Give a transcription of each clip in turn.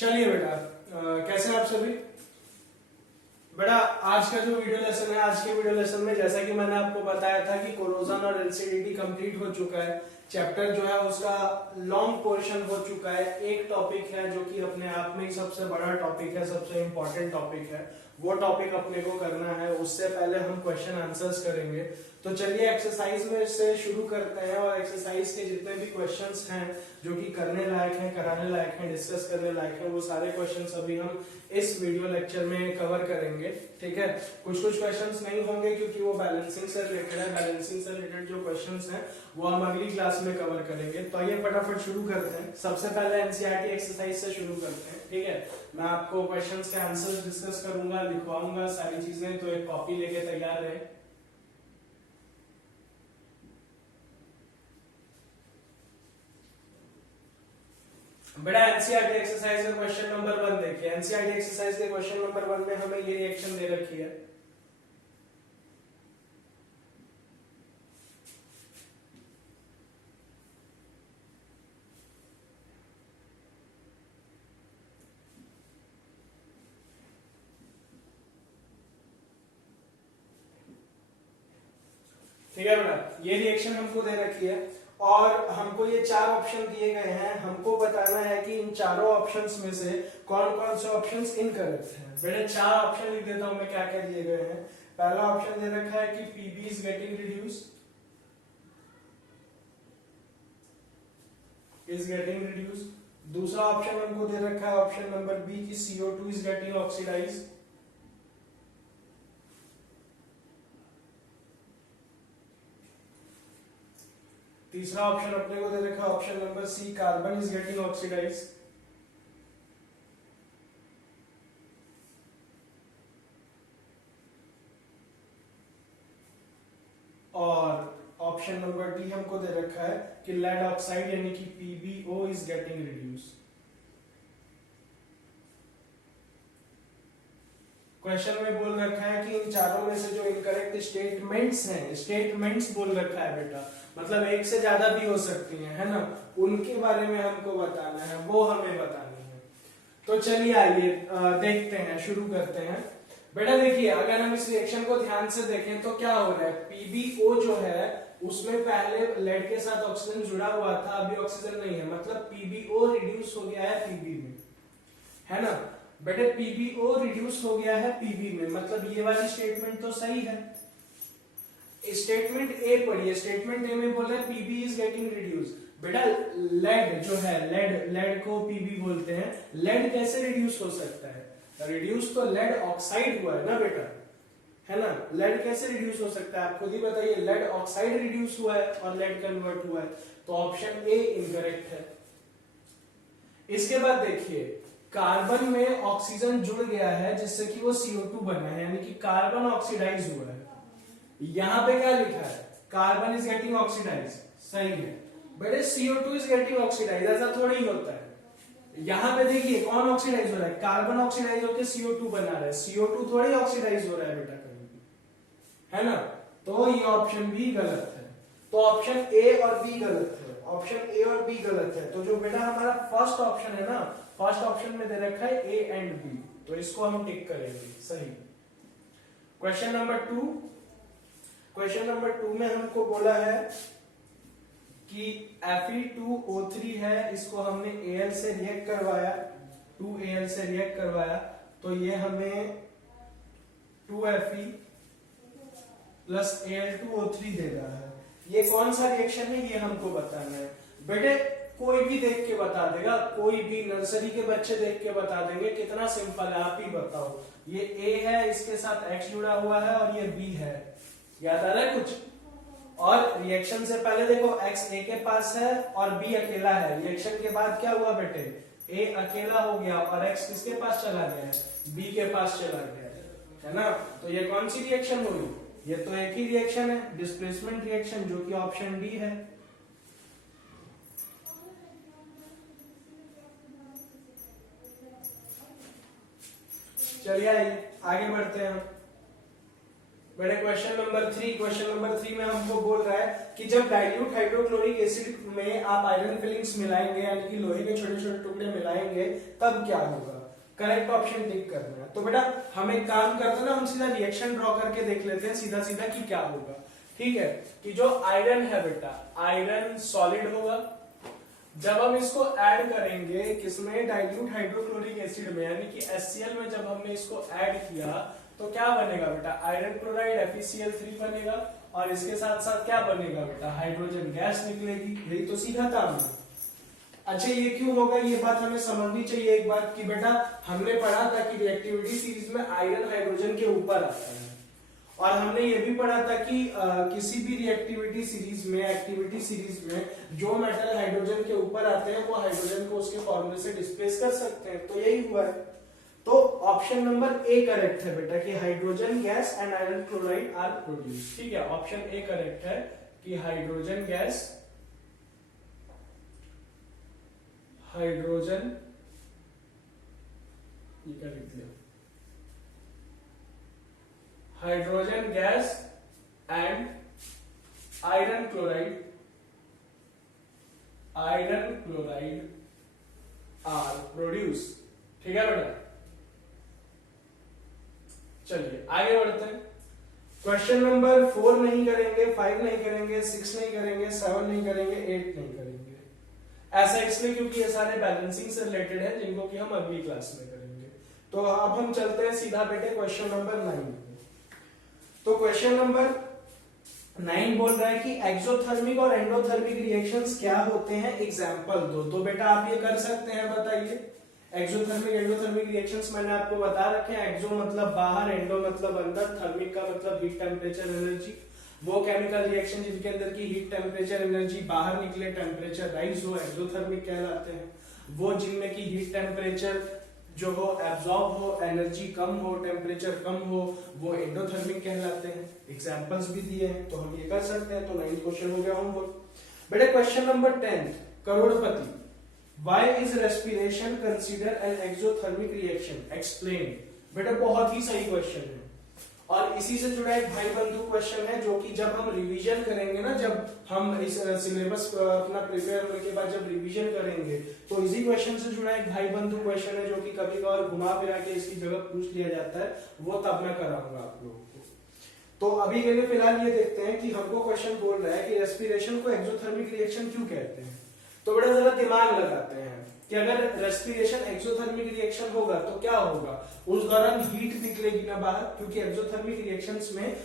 चलिए बेटा, कैसे हैं आप सभी। बेटा आज का जो वीडियो लेसन है, आज के वीडियो लेसन में जैसा कि मैंने आपको बताया था कि कोरोजन और एलसीडीटी कंप्लीट हो चुका है। चैप्टर जो है उसका लॉन्ग पोर्शन हो चुका है। एक टॉपिक है जो कि अपने आप में ही सबसे बड़ा टॉपिक है, सबसे इंपॉर्टेंट टॉपिक है। वो टॉपिक अपने को करना है। उससे पहले हम क्वेश्चन आंसर्स करेंगे। तो चलिए एक्सरसाइज में से शुरू करते हैं और एक्सरसाइज के जितने भी क्वेश्चंस हैं जो कि करने लायक हैं, कराने लायक हैं, डिस्कस करने लायक हैं, वो सारे क्वेश्चंस अभी हम इस वीडियो लेक्चर में कवर करेंगे। ठीक है, कुछ कुछ क्वेश्चंस नहीं होंगे क्योंकि वो बैलेंसिंग से रिलेटेड है। बैलेंसिंग से रिलेटेड जो क्वेश्चंस हैं वो हम अगली क्लास में कवर करेंगे। तो आइए फटाफट शुरू करते हैं। सबसे पहले एनसीईआरटी एक्सरसाइज से शुरू करते हैं। ठीक है, मैं आपको क्वेश्चंस के आंसर्स डिस्कस करूंगा, लिखवाऊंगा सारी चीजें, तो एक कॉपी लेके तैयार रहे। बेटा एनसीईआरटी एक्सरसाइज का क्वेश्चन नंबर 1 देखिए। एनसीईआरटी एक्सरसाइज के क्वेश्चन नंबर 1 में हमें ये रिएक्शन दे रखी है। ठीक है बेटा, ये रिएक्शन हमको दे रखी है और हमको ये 4 ऑप्शन दिए गए हैं। हमको बताना है कि इन चारों ऑप्शंस में से कौन कौन से ऑप्शंस इनकरेक्ट हैं। बेटा 4 ऑप्शन लिख देता हूं मैं, क्या क्या दिए गए हैं। पहला ऑप्शन दे रखा है कि पीबी इज गेटिंग रिड्यूस। दूसरा ऑप्शन हमको दे रखा है ऑप्शन नंबर बी की CO2 इज गेटिंग ऑक्सीडाइज। तीसरा ऑप्शन अपने को दे रखा है option number C, carbon is getting oxidise. और ऑप्शन नंबर डी हमको दे रखा है कि लेड ऑक्साइड यानी कि PbO is getting reduce. Question में बोल रखा है कि इन चारों में से जो इनकरेक्ट स्टेटमेंट्स हैं, स्टेटमेंट्स बोल रखा है बेटा, मतलब एक से ज्यादा भी हो सकती हैं, है ना, उनके बारे में हमको बताना है, वो हमें बतानी है। तो चलिए आइए देखते हैं, शुरू करते हैं। बेटा देखिए, अगर हम इस रिएक्शन को ध्यान से देखें तो क्या हो रहा है, PbO जो है उसमें पहले लेड के साथ ऑक्सीजन जुड़ा हुआ था, अभी ऑक्सीजन नहीं है, मतलब PbO रिड्यूस हो गया है Pb में, है ना। बेटे PbO रिड्यूस हो गया है Pb में, मतलब ये वाली स्टेटमेंट तो सही है। स्टेटमेंट ए पढ़िए। स्टेटमेंट ए में बोला है Pb इज गेटिंग रिड्यूस। बेटा लेड जो है, लेड को Pb बोलते हैं। लेड कैसे रिड्यूस हो सकता है? रिड्यूस तो लेड ऑक्साइड हुआ है ना बेटा, है ना। लेड कैसे रिड्यूस हो सकता है, आप खुद ही बताइए। लेड ऑक्साइड रिड्यूस हुआ है और लेड कन्वर्ट हुआ है, तो ऑप्शन ए इनकरेक्ट है। इसके बाद देखिए, कार्बन में ऑक्सीजन जुड़ गया है जिससे कि वो CO2 बना है, यानी कि कार्बन ऑक्सीडाइज हुआ है। यहां पे क्या लिखा है, कार्बन इज गेटिंग ऑक्सीडाइज, सही है। बेटे CO2 इज गेटिंग ऑक्सीडाइज, ऐसा थोड़ी ही होता है। यहां पे देखिए कौन ऑक्सीडाइज हो रहा है, कार्बन ऑक्सीडाइज होकर CO2 बना रहा है। CO2 थोड़ी ऑक्सीडाइज हो रहा है बेटा कहीं भी, है ना। तो ये ऑप्शन भी गलत है। तो ऑप्शन ए और बी गलत है, ऑप्शन ए और बी गलत है। तो जो बेटा हमारा फर्स्ट ऑप्शन है ना, फर्स्ट ऑप्शन में दे रखा है ए एंड बी, तो इसको हम टिक करेंगे, सही। Question number 2। क्वेश्चन नंबर 2 में हमको बोला है कि Fe2O3 है, इसको हमने Al से रिएक्ट करवाया, 2Al से रिएक्ट करवाया, तो ये हमें 2Fe प्लस Al2O3 दे रहा है। ये कौन सा रिएक्शन है ये हमको बताना है। बेटे कोई भी देख के बता देगा, कोई भी नर्सरी के बच्चे देख के बता देंगे, कितना सिंपल है, आप ही बताओ। ये A है, इसके साथ X जुड़ा हुआ है और ये B है, याद आ रहा है कुछ। और रिएक्शन से पहले देखो X A के पास है और B अकेला है। रिएक्शन के बाद क्या हुआ बेटे, A अकेला हो गया और X किसके पास चला गया है, B के पास चला गया है ना। तो ये कौन सी रिएक्शन हुई, ये तो एक ही रिएक्शन है, डिस्प्लेसमेंट रिएक्शन, जो कि ऑप्शन डी है। चलिए आगे बढ़ते हैं। बेटे क्वेश्चन नंबर 3 में हमको बोल रहा है कि जब डाइल्यूट हाइड्रोक्लोरिक एसिड में आप आयरन फिलिंग्स मिलाएंगे, यानी कि लोहे के छोटे छोटे टुकड़े मिलाएंगे, तब क्या होगा? करेक्ट ऑप्शन टिक करना है। तो बेटा हम एक काम करते हैं ना, हम सीधा रिएक्शन ड्रॉ करके देख लेते हैं सीधा सीधा कि क्या होगा। ठीक है, कि जो आयरन है बेटा, आयरन सॉलिड होगा। जब हम इसको ऐड करेंगे किसमें? डाइल्यूट हाइड्रोक्लोरिक एसिड में, यानी कि HCl में जब हमने इसको ऐड किया तो क्या बनेगा बेटा? आयरन क्लोराइड FeCl3 बनेगा, और इसके साथ साथ क्या बनेगा बेटा? हाइड्रोजन गैस निकलेगी। यही तो सीधा काम है। अच्छा ये क्यों होगा, ये बात हमें समझनी चाहिए एक बात की बेटा, हमने पढ़ा था कि रिएक्टिविटी सीरीज में आयरन हाइड्रोजन के ऊपर आता है, और हमने ये भी पढ़ा था कि किसी भी रिएक्टिविटी सीरीज में, एक्टिविटी सीरीज में जो मेटल हाइड्रोजन के ऊपर आते हैं वो हाइड्रोजन को उसके फॉर्मूले से डिस्प्लेस कर सकते हैं। तो यही हुआ है। तो ऑप्शन नंबर ए करेक्ट है बेटा कि hydrogen gas and iron chloride are produce. ठीक है, ऑप्शन ए करेक्ट है कि हाइड्रोजन गैस, हाइड्रोजन, ये क्या लिख दिया? Hydrogen gas and iron chloride, iron chloride are produce. ठीक है बेटा, चलिए आगे बढ़ते हैं। क्वेश्चन नंबर 4 नहीं करेंगे, 5 नहीं करेंगे, 6 नहीं करेंगे, 7 नहीं करेंगे, 8 नहीं करेंगे। ऐसा इसलिए क्योंकि ये सारे बैलेंसिंग से रिलेटेड है, जिनको कि हम अगली क्लास में करेंगे। तो अब हम चलते हैं सीधा बेटे क्वेश्चन नंबर 9। तो क्वेश्चन नंबर 9 बोल रहा है कि एक्सोथर्मिक और एंडोथर्मिक रिएक्शंस क्या होते हैं, एग्जांपल दो। तो बेटा आप ये कर सकते हैं, बताइए। एक्सोथर्मिक एंडोथर्मिक रिएक्शंस मैंने आपको बता रखे हैं। एक्सो मतलब बाहर, एंडो मतलब अंदर, थर्मिक का मतलब हीट टेम्परेचर एनर्जी। वो केमिकल रिएक्शन जिनके अंदर की हीट टेम्परेचर एनर्जी बाहर निकले, टेम्परेचर राइज हो, एक्सोथर्मिक कहलाते हैं। वो जिनमें की हीट टेम्परेचर जो हो एब्जॉर्ब हो, एनर्जी कम हो, टेम्परेचर कम हो, वो एंडोथर्मिक कहलाते हैं। एग्जांपल्स भी दिए हैं तो हम ये कर सकते हैं। तो 9th क्वेश्चन हो गया होमवर्क। बेटा question number 10, Crorepati, Why is respiration considered an exothermic reaction? Explain। बेटा बहुत ही सही क्वेश्चन है, और इसी से जुड़ा एक भाई बंधु क्वेश्चन है जो कि जब हम रिवीजन करेंगे ना, जब हम इस सिलेबस अपना प्रिपेयर होने के बाद जब रिवीजन करेंगे तो इसी क्वेश्चन से जुड़ा एक भाई बंधु क्वेश्चन है जो कि कभी कभार घुमा फिरा के इसकी जगह पूछ लिया जाता है, वो तब मैं कराऊंगा आप लोगों को। तो अभी के लिए फिलहाल ये देखते हैं कि हमको क्वेश्चन बोल रहा है कि रेस्पिरेशन को एक्सोथर्मिक रिएक्शन क्यों कहते हैं। तो बड़ा जरा दिमाग लगाते हैं कि अगर रेस्पिरेशन एक्सोथर्मिक रिएक्शन होगा तो क्या होगा, उस दौरान हीट निकलेगी ना बाहर, क्योंकि एक्सोथर्मिक रिएक्शंस में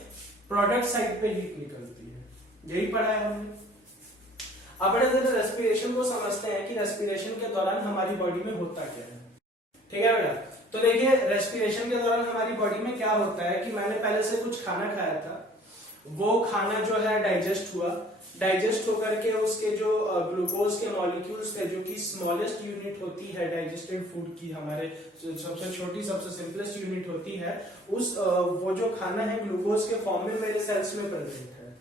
प्रोडक्ट साइड पे हीट निकलती है। यही पढ़ा है हमने। अब बड़ा जरा रेस्पिरेशन को समझते हैं कि रेस्पिरेशन के दौरान हमारी बॉडी में होता क्या है। ठीक है बेटा, तो देखिए रेस्पिरेशन के दौरान हमारी बॉडी में क्या होता है कि मैंने पहले से कुछ खाना खाया था, वो खाना जो है डाइजेस्ट हुआ, डाइजेस्ट होकर के उसके जो ग्लूकोज के मॉलिक्यूल्स थे, जो कि स्मॉलेस्ट यूनिट होती है डाइजेस्टेड फूड की, हमारे सबसे छोटी सबसे सिंपलेस्ट यूनिट होती है, उस वो जो खाना है ग्लूकोज के फॉर्म में मेरे सेल्स में प्रेजेंट है।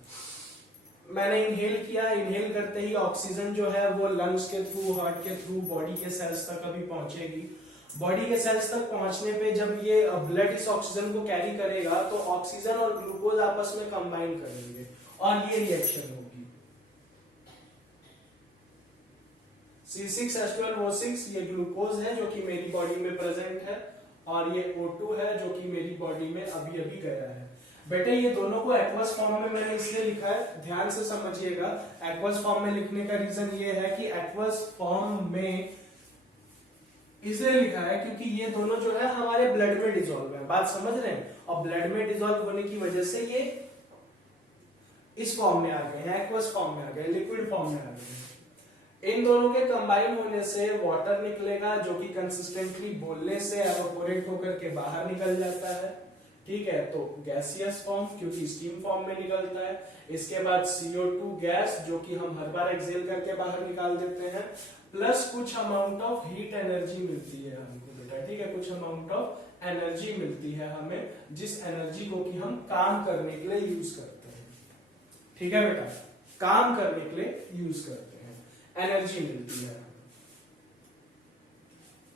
मैंने इनहेल किया, इनहेल करते ही ऑक्सीजन जो है वो लंग्स के थ्रू, हार्ट के थ्रू बॉडी के सेल्स तक अभी पहुंचेगी। बॉडी के सेल्स तक पहुंचने पे जब ये ब्लड इस ऑक्सीजन को कैरी करेगा तो ऑक्सीजन और ग्लूकोज आपस में कंबाइन करेंगे और ये रिएक्शन होगी। C6H12O6 ये ग्लूकोज है जो कि मेरी बॉडी में प्रेजेंट है, और ये O2 है जो कि मेरी बॉडी में अभी अभी गया है। बेटे ये दोनों को एक्वस फॉर्म में मैंने इसलिए लिखा है, ध्यान से समझिएगा। एक्वस फॉर्म में लिखने का रीजन ये है कि एक्वस फॉर्म में इसलिए लिखा है क्योंकि ये दोनों जो है हमारे ब्लड में डिसॉल्व है। बात समझ रहे हैं? और ब्लड में डिसॉल्व होने की वजह से ये इस फॉर्म में आ गए हैं, एक्वस फॉर्म में आ गए, लिक्विड फॉर्म में आ गए हैं। इन दोनों के कंबाइन होने से वाटर निकलेगा जो कि कंसिस्टेंटली बोलने से एवापोरेट होकर के बाहर निकल जाता है। ठीक है, तो गैसियस फॉर्म क्योंकि स्टीम फॉर्म में निकलता है। इसके बाद CO2 गैस जो कि हम हर बार एक्सेल करके बाहर निकाल देते हैं, प्लस कुछ अमाउंट ऑफ हीट एनर्जी मिलती है हमको बेटा। ठीक है, कुछ अमाउंट ऑफ एनर्जी मिलती है हमें, जिस एनर्जी को कि हम काम करने के लिए यूज करते हैं। ठीक है बेटा, काम करने के लिए यूज करते हैं, एनर्जी मिलती है।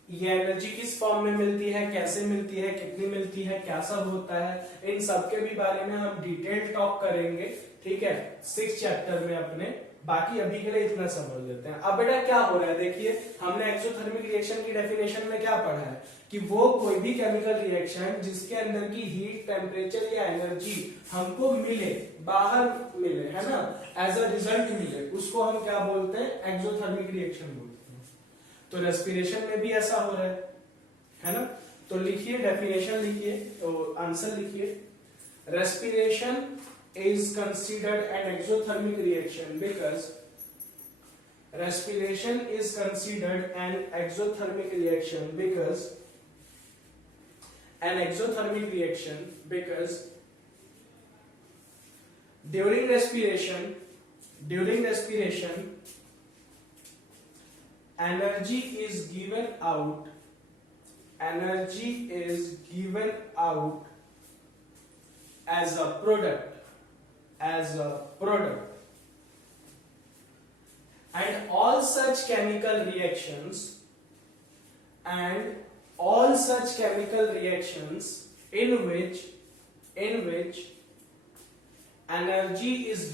ये एनर्जी किस फॉर्म में मिलती है, कैसे मिलती है, कितनी मिलती है, क्या सब होता है, इन सब के भी बारे में हम डिटेल टॉक करेंगे। ठीक है, 6th चैप्टर में अपने बाकी अभी के लिए इतना समझ लेते हैं। अब बेटा क्या हो रहा है, देखिए हमने एक्सोथर्मिक रिएक्शन की डेफिनेशन में क्या पढ़ा है कि वो कोई भी केमिकल रिएक्शन जिसके अंदर की हीट, टेम्परेचर या एनर्जी हमको मिले, बाहर मिले, है ना, एज अ रिजल्ट मिले, उसको हम क्या बोलते हैं, एक्सोथर्मिक रिएक्शन बोलते हैं। तो रेस्पिरेशन में भी ऐसा हो रहा है ना। तो लिखिए डेफिनेशन, लिखिए तो आंसर लिखिए। Respiration is considered an exothermic reaction because respiration is considered an exothermic reaction because an exothermic reaction because during respiration energy is given out as a product and all such chemical reactions in which energy is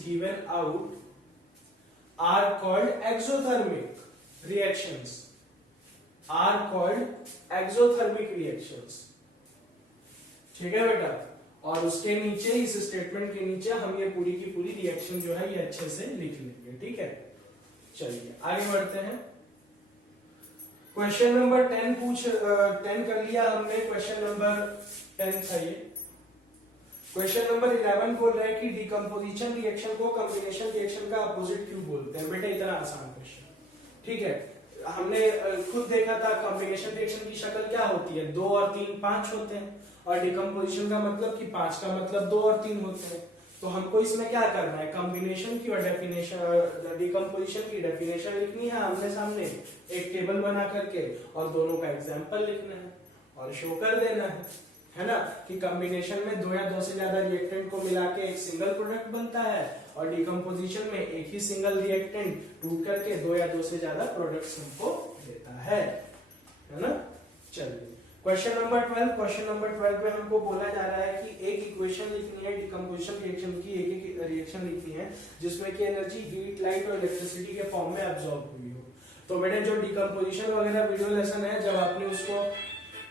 given out are called exothermic reactions। ठीक है बेटा, और उसके नीचे, इस statement के नीचे हम ये पूरी की पूरी रिएक्शन जो है ये अच्छे से लिख लेंगे। ठीक है, चलिए आगे बढ़ते हैं। क्वेश्चन नंबर 10 कर लिया हमने, क्वेश्चन नंबर 10 था ये। क्वेश्चन नंबर 11 बोल रहा है कि डिकम्पोजिशन रिएक्शन को कॉम्बिनेशन रिएक्शन का अपोजिट क्यों बोलते हैं। बेटा इतना आसान क्वेश्चन, ठीक है, हमने खुद देखा था कॉम्बिनेशन रिएक्शन की शक्ल क्या होती है, 2 और 3 5 होते हैं, और डिकम्पोजिशन का मतलब कि 5 का मतलब 2 और 3 होते हैं। तो हमको इसमें क्या करना है, कॉम्बिनेशन की और डेफिनेशन, डिकम्पोजिशन की डेफिनेशन लिखनी है आमने सामने, एक टेबल बना करके, और दोनों का एग्जांपल लिखना है और शो कर देना है ना, कि कॉम्बिनेशन में 2 या 2 से ज्यादा रिएक्टेंट को मिला के एक सिंगल प्रोडक्ट बनता है, और डिकम्पोजिशन में एक ही सिंगल रिएक्टेंट टूट करके 2 या 2 से ज्यादा प्रोडक्ट्स हमको देता है ना। चलिए क्वेश्चन नंबर 12 पे हमको बोला जा रहा है कि एक इक्वेशन लिखनी है डिकम्पोजिशन रिएक्शन की, एक रिएक्शन लिखनी है जिसमें कि एनर्जी हीट, लाइट और इलेक्ट्रिसिटी के फॉर्म में एब्जॉर्ब हुई हो। तो बेटे जो डिकम्पोजिशन वगैरह वीडियो लेसन है, जब आपने उसको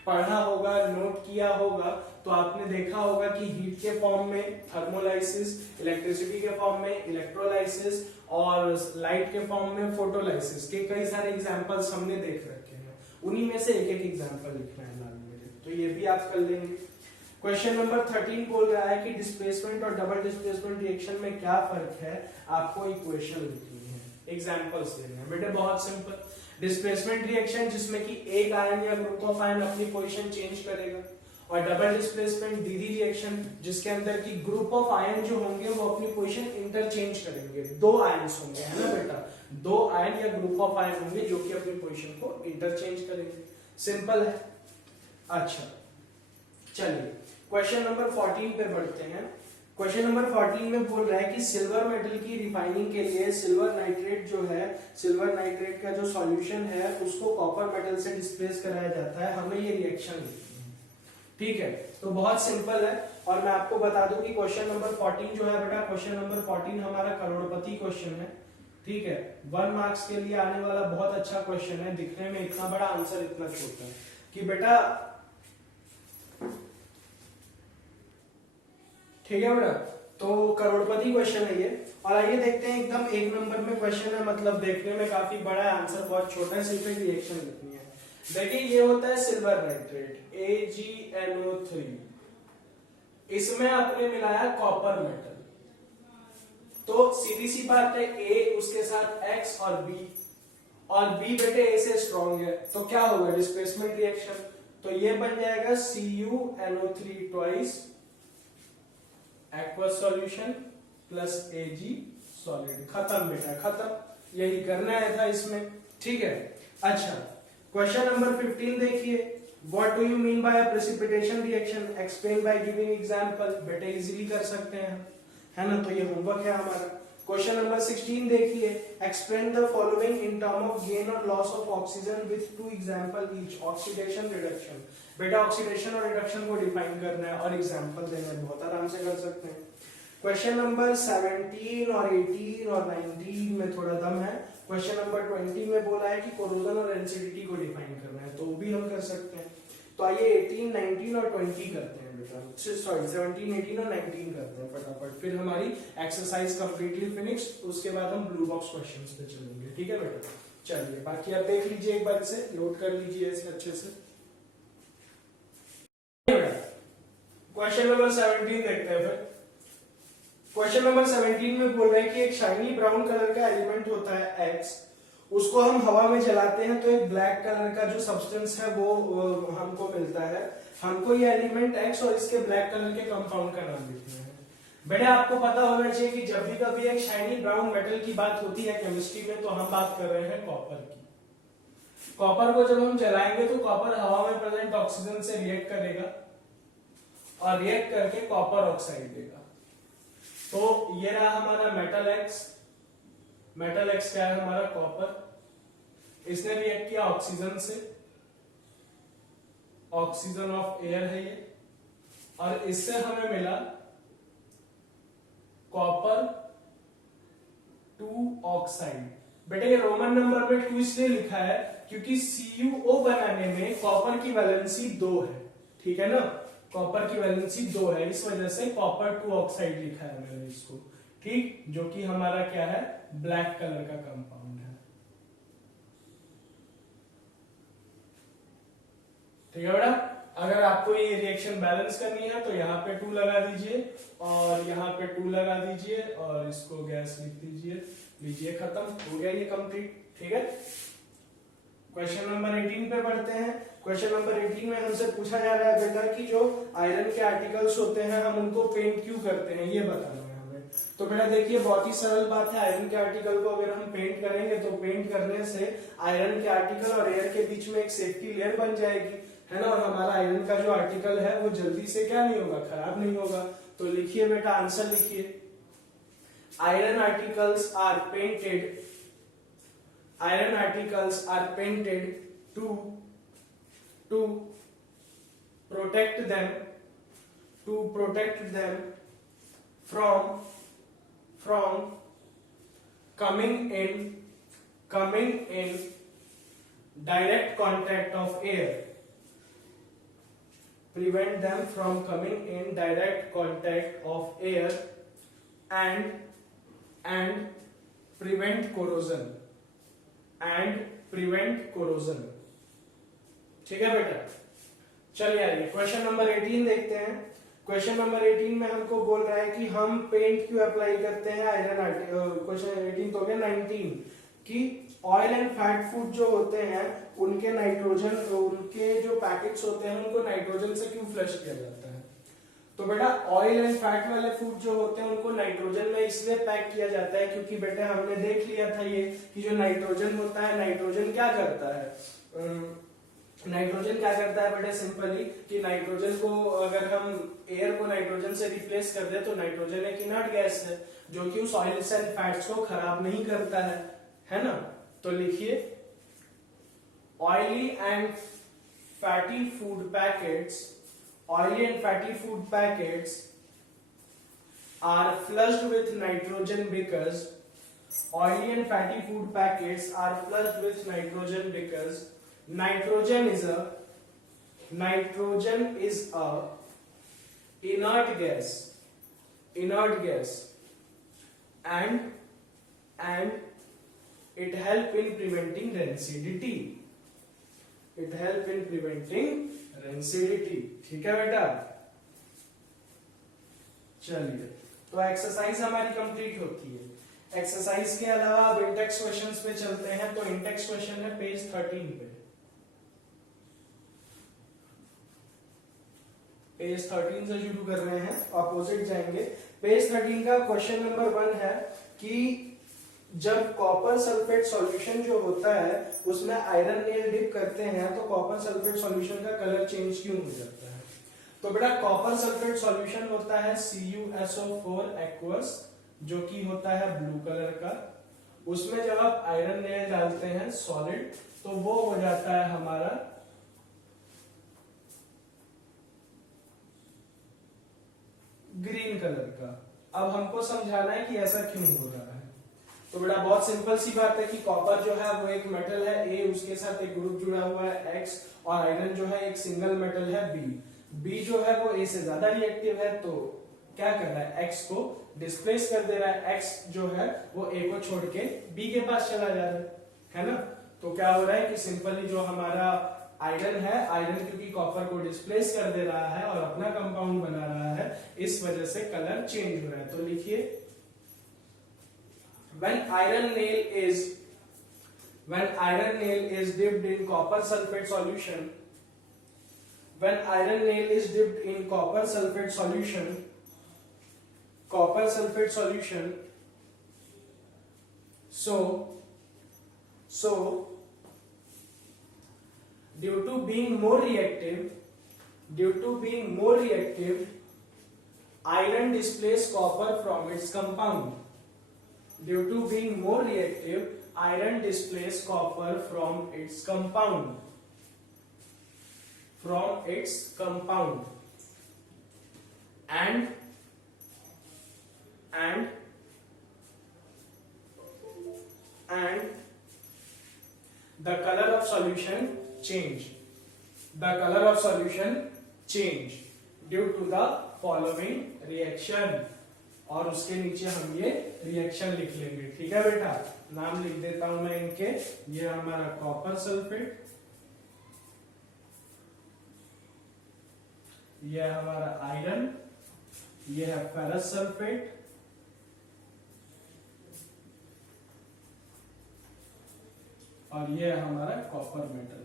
पढ़ा होगा, नोट किया होगा, तो आपने देखा होगा कि हीट के फॉर्म में थर्मोलाइसिस, इलेक्ट्रिसिटी के फॉर्म में इलेक्ट्रोलाइसिस, और लाइट के फॉर्म में फोटोलाइसिस के कई सारे एग्जांपल्स हमने देख रखे हैं। उन्हीं में से एक एक एग्जांपल लिखना है लाल मेरे, तो ये भी आप कर लेंगे। क्वेश्चन नंबर 13 बोल रहा है कि डिस्प्लेसमेंट और डबल डिस्प्लेसमेंट रिएक्शन में क्या फर्क है, आपको इक्वेशन लिखनी है, एग्जांपल्स देने हैं। बेटे बहुत सिंपल, डिस्प्लेसमेंट रिएक्शन जिसमें कि एक आयन या ग्रुप ऑफ आयन अपनी पोजीशन चेंज करेगा, और डबल डिस्प्लेसमेंट दीदी रिएक्शन जिसके अंदर की ग्रुप ऑफ आयन जो होंगे वो अपनी पोजीशन इंटरचेंज करेंगे। 2 आयन्स होंगे, है ना बेटा, 2 आयन या ग्रुप ऑफ आयन होंगे जो कि अपनी पोजीशन को इंटरचेंज करेंगे। सिंपल है। अच्छा चलिए क्वेश्चन नंबर 14 पे बढ़ते हैं। क्वेश्चन नंबर 14 में बोल रहा है कि सिल्वर मेटल की रिफाइनिंग के लिए सिल्वर नाइट्रेट जो है, सिल्वर नाइट्रेट का जो सॉल्यूशन है उसको कॉपर मेटल से डिस्प्लेस कराया जाता है। हमें ये रिएक्शन लिखनी है, ठीक है। तो बहुत सिंपल है, और मैं आपको बता दूं कि क्वेश्चन नंबर 14 जो है बेटा, क्वेश्चन नंबर 14 हमारा करोड़पति क्वेश्चन है, ठीक है। 1 मार्क्स के लिए आने वाला बहुत अच्छा क्वेश्चन है। दिखने में इतना बड़ा, आंसर इतना छोटा है कि बेटा, ठीक है बेटा, तो करोड़पति क्वेश्चन है ये। और आइए देखते हैं, एकदम 1 नंबर में क्वेश्चन है, मतलब देखने में काफी बड़ा है, आंसर बहुत छोटा है, सिर्फ एक रिएक्शन लिखनी है। देखिए ये होता है सिल्वर नाइट्रेट AgNO3, इसमें आपने मिलाया कॉपर मेटल, तो सीधी सी बात है A उसके साथ X और B, और B बेटे A से स्ट्रॉन्ग है, तो क्या होगा, डिस्प्लेसमेंट रिएक्शन, तो ये बन जाएगा CuNO3 twice aqueous solution plus Ag solid. खत्म बेटा खत्म, यही करना है था इसमें, ठीक है। अच्छा क्वेश्चन नंबर 15 देखिए, what do you mean by precipitation reaction, explain by giving example. बेटे इजीली कर सकते हैं, है ना, तो ये होमवर्क है हमारा। क्वेश्चन नंबर 16 देखिए, explain the following in term of gain और loss of oxygen with 2 example each, oxidation reduction. बेटा ऑक्सीडेशन और रिडक्शन को डिफाइन करना है और एग्जांपल देना है, बहुत आराम से कर सकते हैं। क्वेश्चन नंबर 17 और 18 और 19 में थोड़ा दम है। क्वेश्चन नंबर 20 में बोला है कि कोरोजन और एसिडिटी को डिफाइन करना है, तो वो भी हम कर सकते हैं। तो आइए 18, 19 और 20 करते हैं बेटा, सॉरी 17, 18 और 19 करते हैं फटाफट, फिर हमारी एक्सरसाइज कंप्लीटली फिनिश, उसके बाद हम ब्लू बॉक्स क्वेश्चंस पे चलेंगे, ठीक है बेटा। चलिए बाकी आप देख लीजिए, एक बार इसे नोट कर लीजिए इसे अच्छे से। क्वेश्चन नंबर 17 देखते हैं फिर। क्वेश्चन नंबर 17 में बोल रहे हैं कि एक शाइनी ब्राउन कलर का एलिमेंट होता है X, उसको हम हवा में जलाते हैं तो एक ब्लैक कलर का जो सब्सटेंस है वो हमको मिलता है। हमको ये एलिमेंट X और इसके ब्लैक कलर के कंपाउंड का नाम लिखना है। बेटा आपको पता होना चाहिए कि जब भी कभी एक शाइनी ब्राउन मेटल की बात होती है केमिस्ट्री में, तो हम बात कर रहे हैं कॉपर की। कॉपर को जब हम जलाएंगे तो कॉपर हवा में प्रेजेंट ऑक्सीजन से रिएक्ट करेगा और रिएक्ट करके कॉपर ऑक्साइड देगा। तो ये रहा हमारा मेटल X। मेटल X क्या है हमारा? कॉपर। इसने रिएक्ट किया ऑक्सीजन से, ऑक्सीजन ऑफ एयर है ये, और इससे हमें मिला कॉपर 2 ऑक्साइड। बेटा ये रोमन नंबर में 2 इसलिए लिखा है क्योंकि CuO बनाने में कॉपर की वैलेंसी 2 है, ठीक है ना, कॉपर की वैलेंसी 2 है, इस वजह से कॉपर 2 ऑक्साइड लिखा है मैंने इसको, ठीक, जो कि हमारा क्या है? ब्लैक कलर का कंपाउंड है, ठीक है बेटा। अगर आपको ये रिएक्शन बैलेंस करनी है तो यहाँ पे 2 लगा दीजिए और यहाँ पे 2 लगा दीजिए और इसको गैस लिख दीजिए, लीजिए खत्म हो गया ये कंप्लीट, ठीक है। क्वेश्चन नंबर 18 पे पढ़ते हैं। क्वेश्चन नंबर 18 में हमसे पूछा जा रहा है बेटा कि जो आयरन के आर्टिकल्स होते हैं हम उनको पेंट क्यों करते हैं, ये बताना है हमें। तो बेटा देखिए बहुत ही सरल बात है, आयरन के आर्टिकल को अगर हम पेंट करेंगे तो पेंट करने से आयरन के आर्टिकल और एयर के बीच में एक सेफ्टी लेयर बन जाएगी, है ना, और हमारा आयरन का जो आर्टिकल है वो जल्दी से क्या नहीं होगा? खराब नहीं होगा। तो लिखिए बेटा, आंसर लिखिए, iron articles are painted, iron articles are painted to protect them from coming in direct contact of air, prevent them from coming in direct contact of air and prevent corrosion, ठीक है बेटा। चलिए आइए question number 18 देखते हैं। Question number 18 में हमको बोल रहा है कि हम पेंट क्यों अप्लाई करते हैं आयरन आर्टिकल। क्वेश्चन 18 तो हो गया 19 कि ऑयल एंड फैट फूड जो होते हैं उनके नाइट्रोजन, उनके जो पैकेट्स होते हैं उनको नाइट्रोजन से क्यों फ्लश किया जाता है। तो बेटा ऑयल एंड फैट वाले फूड जो होते हैं उनको नाइट्रोजन में इसलिए पैक किया जाता है क्योंकि बेटा हमने देख लिया था ये कि जो नाइट्रोजन होता है, नाइट्रोजन क्या करता है, नाइट्रोजन क्या करता है बेटा, सिंपली कि नाइट्रोजन को अगर हम एयर को नाइट्रोजन से रिप्लेस कर दे तो नाइट्रोजन एक इनर्ट गैस है जो कि उस ऑयल्स एंड फैट्स को खराब नहीं करता है ना। तो लिखिए oily and fatty food packets, oily and fatty food packets are flushed with nitrogen because oily and fatty food packets are flushed with nitrogen because nitrogen is a inert gas and it help in preventing rancidity, ठीक है बेटा। चलिए तो exercise हमारी complete होती है। Exercise के अलावा अब इंडेक्स क्वेश्चंस पे चलते हैं। तो इंडेक्स क्वेश्चन है पेज 13 पे, पेज 13 से शुरू कर रहे हैं, अपोजिट जाएंगे। पेज 13 का क्वेश्चन नंबर 1 है कि जब कॉपर सल्फेट सॉल्यूशन जो होता है उसमें आयरन नेल डिप करते हैं तो कॉपर सल्फेट सॉल्यूशन का कलर चेंज क्यों हो जाता है। तो बेटा कॉपर सल्फेट सॉल्यूशन होता है CuSO4 एक्वस, जो कि होता है ब्लू कलर का। उसमें जब आप आयरन नेल डालते हैं सॉलिड तो वो हो जाता है हमारा ग्रीन कलर का। अब हमको समझाना है कि ऐसा क्यों हो रहा है। तो बेटा बहुत सिंपल सी बात है कि कॉपर जो है वो एक मेटल है ए, उसके साथ एक ग्रुप जुड़ा हुआ है एक्स, और आयरन जो है एक सिंगल मेटल है बी। बी जो है वो ए से ज्यादा रिएक्टिव है, तो क्या कर रहा है, एक्स को डिस्प्लेस कर दे रहा है। एक्स जो है वो ए को छोड़ के बी के पास चला जा रहा है ना। तो क्या हो रहा है कि सिंपली जो हमारा आयरन है, आयरन क्योंकि कॉपर को डिस्प्लेस कर दे रहा है और अपना कंपाउंड बना रहा है, इस वजह से कलर चेंज हो रहा है। तो लिखिए when iron nail is dipped in copper sulfate solution, when iron nail is dipped in copper sulfate solution, so due to being more reactive, iron displays copper from its compound. Due to being more reactive, iron displays copper from its compound. And the color of solution change. Due to the following reaction. और उसके नीचे हम ये reaction लिख लेंगे। ठीक है बेटा, नाम लिख देता हूं मैं इनके। ये हमारा कॉपर सल्फेट, ये हमारा आयरन, ये है फेरस सल्फेट, और ये हमारा कॉपर मेटल।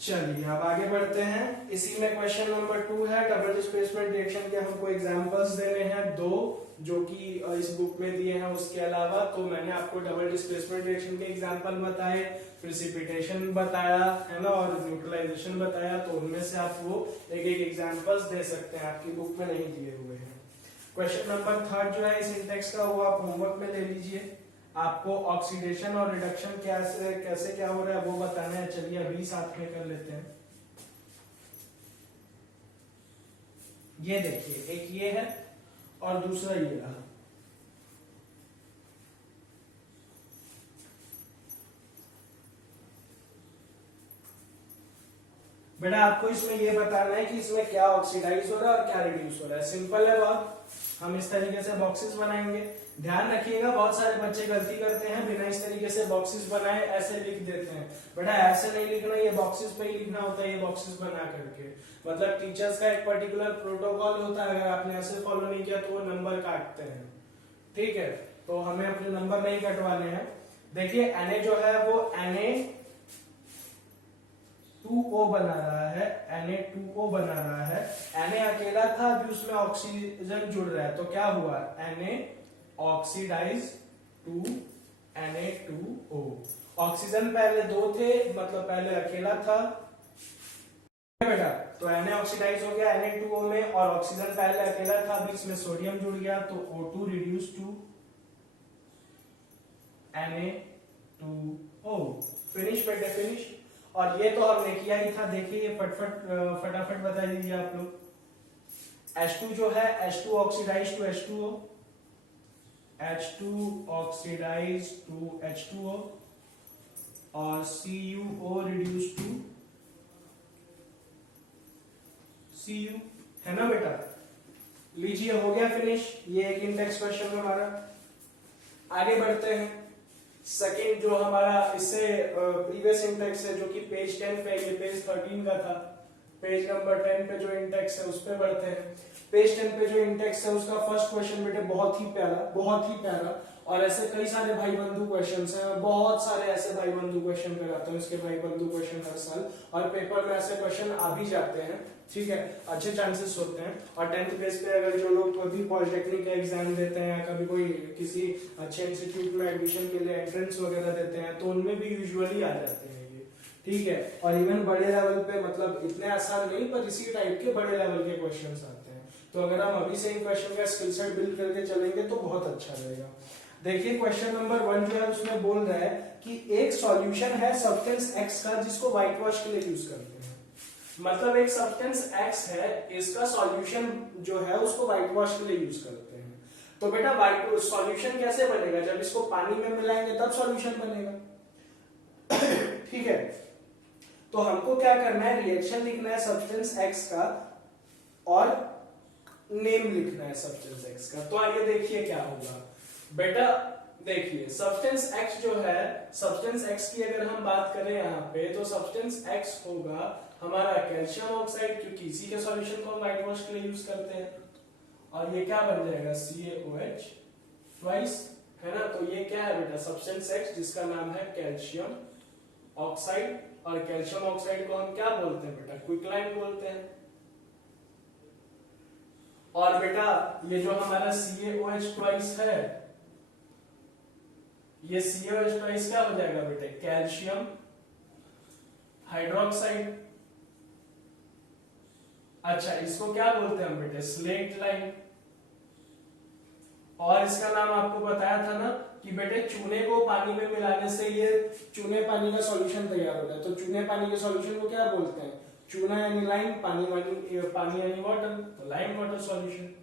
चलिए अब आगे बढ़ते हैं। इसी में क्वेश्चन नंबर 2 है, डबल डिस्प्लेसमेंट रिएक्शन के हमको एग्जांपल्स देने हैं 2, जो कि इस बुक में दिए हैं। उसके अलावा तो मैंने आपको डबल डिस्प्लेसमेंट रिएक्शन के एग्जांपल बताए, प्रिसिपिटेशन बताया है ना, और न्यूट्रलाइजेशन बताया। तो उनमें से आप वो एक एक एग्जांपल्स दे सकते हैं, आपकी बुक में नहीं दिए हुए हैं। क्वेश्चन नंबर 3 जो है इस इंडेक्स का, वो आप होमवर्क में ले लीजिए। आपको ऑक्सीडेशन और रिडक्शन कैसे क्या हो रहा है वो बताना है। चलिए अभी साथ में कर लेते हैं। ये देखिए, एक ये है और दूसरा ये रहा। बेटा आपको इसमें ये बताना है कि इसमें क्या ऑक्सीडाइज हो रहा है और क्या रिड्यूस हो रहा है। सिंपल है बहुत। हम इस तरीके से बॉक्सेस बनाएंगे। ध्यान रखिएगा, बहुत सारे बच्चे गलती करते हैं, बिना इस तरीके से बॉक्सेस बनाए ऐसे लिख देते हैं। बेटा ऐसे नहीं लिखना, ये बॉक्सेस पे ही लिखना होता है, ये बॉक्सेस बना करके। मतलब टीचर्स का एक पर्टिकुलर प्रोटोकॉल होता है, अगर आपने ऐसे फॉलो नहीं किया तो वो नंबर काटते हैं। ठीक है, तो हमें अपने नंबर नहीं कटवाने हैं। देखिए Na जो है वो Na2O बना रहा है, Na2O बना रहा है। Na अकेला था, अभी उसमें ऑक्सीजन जुड़ रहा है, तो क्या हुआ, Na oxidise to Na2O। Oxygen पहले 2 थे, मतलब पहले अकेला था बेटा, तो Na ऑक्सीडाइज हो गया Na2O में, और ऑक्सीजन पहले अकेला था, अभी इसमें सोडियम जुड़ गया, तो O2 reduce to Na2O। Finish बेटे, फिनिश। और ये तो हमने किया ही था। देखिए ये फटाफट बता दीजिए आप लोग। H2 जो है, H2 oxidise to H2O, H2 oxidise to H2O, और CuO रिड्यूस टू Cu, है ना बेटा। लीजिए हो गया फिनिश। ये एक इंडेक्स क्वेश्चन हमारा। आगे बढ़ते हैं। सेकंड जो हमारा इससे प्रीवियस इंडेक्स है, जो कि पेज 10 पे, ये पेज 13 का था। पेज नंबर 10 पे जो इंडेक्स है उस पे बढ़ते हैं। पेज 10 पे जो इंडेक्स है उसका फर्स्ट क्वेश्चन बेटे बहुत ही प्यारा। और ऐसे कई सारे भाई बंधु क्वेश्चंस हैं, बहुत सारे ऐसे भाई बंधु क्वेश्चन कराता हूँ, इसके भाई बंधु क्वेश्चन हर साल, और पेपर में ऐसे क्वेश्चन आ भी जाते हैं। ठीक है, अच्छे चांसेस होते हैं। और 10th बेस पे अगर जो लोग कभी पॉलिटेक्निक का एग्जाम देते हैं, कभी कोई किसी अच्छे इंस्टीट्यूट में एडमिशन के लिए एंट्रेंस वगैरह देते हैं, तो उनमें भी यूजुअली आ जाते हैं ये। ठीक है, और इवन बड़े लेवल पे, मतलब इतने आसान नहीं, पर इसी टाइप के बड़े लेवल के क्वेश्चंस आते हैं। तो अगर हम अभी से इन क्वेश्चन का स्किल सेट बिल्ड करके चलेंगे तो बहुत अच्छा रहेगा। देखिए क्वेश्चन नंबर 1 जो है उसमें बोल रहा है कि एक सॉल्यूशन है सब्सटेंस एक्स का, जिसको व्हाइट वॉश के लिए यूज करते हैं। मतलब एक सब्सटेंस एक्स है, इसका सॉल्यूशन जो है उसको व्हाइट वॉश के लिए यूज करते हैं। तो बेटा व्हाइट सॉल्यूशन कैसे बनेगा, जब इसको पानी में मिलाएंगे तब सॉल्यूशन बनेगा। ठीक है, तो हमको क्या करना है, रिएक्शन लिखना है सब्सटेंस एक्स का और नेम लिखना है सब्सटेंस एक्स का। तो आइए देखिए क्या होगा बेटा। देखिए सब्सटेंस एक्स जो है, सब्सटेंस एक्स की अगर हम बात करें यहाँ पे, तो सब्सटेंस एक्स होगा हमारा कैल्शियम ऑक्साइड, क्योंकि इसी के सॉल्यूशन को हम व्हाइट वॉश के लिए यूज करते हैं। और ये क्या बन जाएगा, CaOH ट्वाइस, है ना। तो ये क्या है बेटा, सब्सटेंस एक्स जिसका नाम है कैल्शियम ऑक्साइड, और कैल्शियम ऑक्साइड को हम क्या बोलते हैं बेटा, क्विकलाइन बोलते हैं। और बेटा ये जो हमारा CaOH ट्वाइस है, ये CaOH ट्वाइस क्या हो जाएगा बेटे, कैल्शियम हाइड्रोक्साइड। अच्छा इसको क्या बोलते हैं हम बेटे, स्लेट लाइन। और इसका नाम आपको बताया था ना कि बेटे चूने को पानी में मिलाने से ये चूने पानी का सॉल्यूशन तैयार होता है। तो चूने पानी के सॉल्यूशन को क्या बोलते हैं, चूना यानी लाइम, पानी यानी वाटर, तो lime water solution,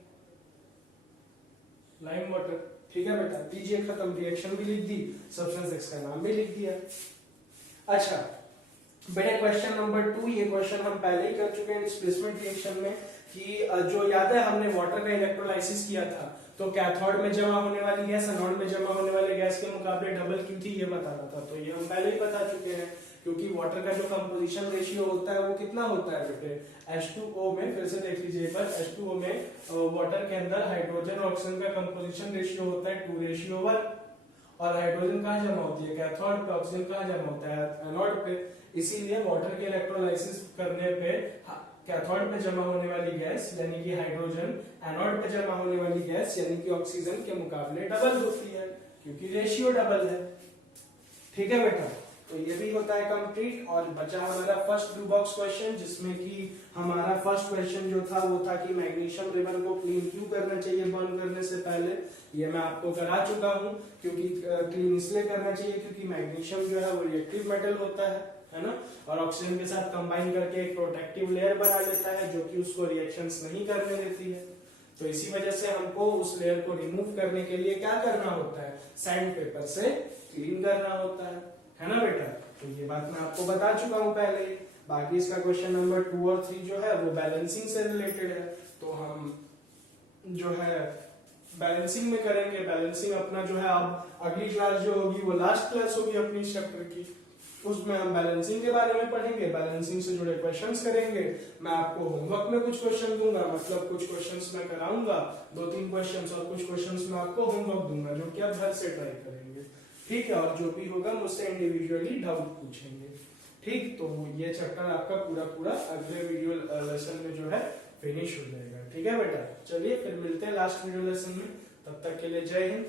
lime water. ठीक है बेटा, दीजिए खत्म, रिएक्शन भी लिख दी, सब्सटेंस एक्स का नाम भी लिख दिया। अच्छा बेटा क्वेश्चन नंबर 2, ये क्वेश्चन हम पहले ही कर चुके हैं डिस्प्लेसमेंट रिएक्शन में, कि जो याद है हमने वाटर का इलेक्ट्रोलाइसिस किया था, तो कैथोड में जमा होने वाली गैस एनोड में जमा होने वाले गैस के मुकाबले डबल क्यों थी, ये बताना था। तो ये हम पहले ही बता चुके हैं, क्योंकि वाटर का जो कंपोजिशन रेशियो होता है वो कितना होता है बेटे, H2O में, फिर से देख लीजिए पर H2O में वाटर के अंदर हाइड्रोजन और ऑक्सीजन का कंपोजिशन रेशियो होता है 2:1, और हाइड्रोजन कहाँ जमा होती है, कैथोड पे, ऑक्सीजन कहाँ जमा होता है, एनोड पे। इसीलिए वाटर के इलेक्ट्रोलाइसिस करने पे कैथोड पे जमा होने वाली गैस यानी कि हाइड्रोजन, एनोड पे जमा होने वाली गैस यानी कि ऑक्सीजन के मुकाबले डबल होती है, क्योंकि रेशियो डबल है। ठीक है बेटा, तो ये भी होता है कंप्लीट। और बचा हमारा फर्स्ट ब्लू बॉक्स क्वेश्चन, जिसमें कि हमारा फर्स्ट क्वेश्चन जो था वो था कि मैग्नीशियम रिबन को क्लीन क्यों करना चाहिए बर्न करने से पहले। ये मैं आपको करा चुका हूँ, क्योंकि क्लीन इसलिए करना चाहिए क्योंकि मैग्नीशियम जो है वो रिएक्टिव मेटल होता है ना, और ऑक्सीजन के साथ कंबाइन करके एक प्रोटेक्टिव लेयर बना लेता है, जो कि उसको रिएक्शंस नहीं करने देती है। तो इसी वजह से हमको उस लेयर को रिमूव करने के लिए क्या करना होता है, सैंड पेपर से क्लीन करना होता है ना बेटा। तो ये बात मैं आपको बता चुका हूँ पहले। बाकी इसका क्वेश्चन नंबर 2 और 3 जो है वो बैलेंसिंग से रिलेटेड है, तो हम जो है बैलेंसिंग में करेंगे। बैलेंसिंग अपना जो है अब अगली क्लास जो होगी वो लास्ट क्लास होगी अपनी इस चैप्टर की, उसमें हम बैलेंसिंग के बारे में पढ़ेंगे, बैलेंसिंग से जुड़े क्वेश्चंस करेंगे। मैं आपको होमवर्क में कुछ क्वेश्चन दूंगा, मतलब कुछ क्वेश्चंस मैं कराऊंगा, 2-3 क्वेश्चंस, और कुछ क्वेश्चंस मैं आपको होमवर्क दूंगा, जो कि आप घर से ट्राई करेंगे। ठीक है, और जो भी होगा मुझसे इंडिविजुअली डाउट पूछेंगे। ठीक, तो ये चैप्टर आपका पूरा अगले वीडियो लेसन में जो है फिनिश हो जाएगा। ठीक है बेटा, चलिए फिर मिलते हैं लास्ट वीडियो लेसन में, तब तक के लिए जय हिंद।